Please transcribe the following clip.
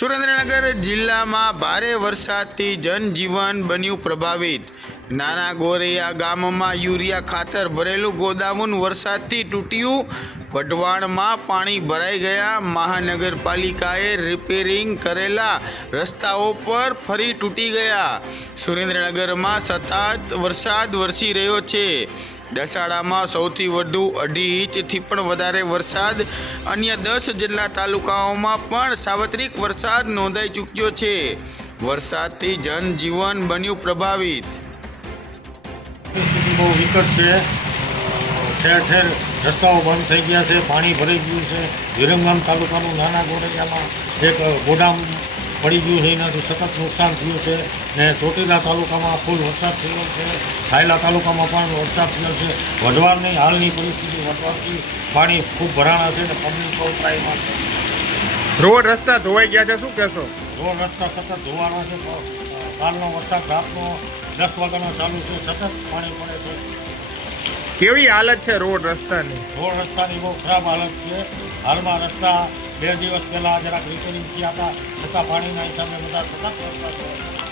સુરેન્દ્રનગર જિલ્લામાં ભારે વરસાદથી જનજીવન બન્યું પ્રભાવિત. નાના ગોરૈયા ગામમાં યુરિયા ખાતર ભરેલું ગોદામુન વરસાદથી તૂટ્યું. વઢવાણમાં પાણી ભરાઈ ગયા. મહાનગરપાલિકાએ રિપેરિંગ કરેલા રસ્તાઓ પર ફરી તૂટી ગયા. સુરેન્દ્રનગરમાં સતત વરસાદ વરસી રહ્યો છે. દસાડામાં સૌથી વધુ અઢી ઇંચથી પણ વધારે વરસાદ. અન્ય દસ જેટલા તાલુકાઓમાં પણ સાર્વત્રિક વરસાદ નોંધાઈ ચૂક્યો છે. વરસાદથી જનજીવન બન્યું પ્રભાવિત. બહુ વિકટ છે. ઠેર ઠેર રસ્તાઓ બંધ થઈ ગયા છે, પાણી ભરાઈ ગયું છે. વિરમગામ તાલુકાનું નાના ગોરૈયામાં એક ગોડામ પડી ગયું છે એનાથી સતત નુકસાન થયું છે. ને ચોટીલા તાલુકામાં ફૂલ વરસાદ થયો છે. સાયલા તાલુકામાં પણ વરસાદ થયો છે. વઢવાણની હાલની પરિસ્થિતિ વઢવાણથી પાણી ખૂબ ભરાણા છે ને પબ્લિક બહુ ત્રાહીમાં છે. રોડ રસ્તા ધોવાઈ ગયા છે શું કહેશો? રોડ રસ્તા સતત ધોવાના છે કાલનો વરસાદ રાતનો દસ વાગ્યાનો ચાલુ છે સતત પાણી પડે છે. કેવી હાલત છે રોડ રસ્તાની? રોડ રસ્તાની બહુ ખરાબ હાલત છે. હાલમાં રસ્તા બે દિવસ પહેલાં જરાક રિપેરિંગ થયા હતા છતાં પાણીના હિસાબે બધા સતત વરસાદ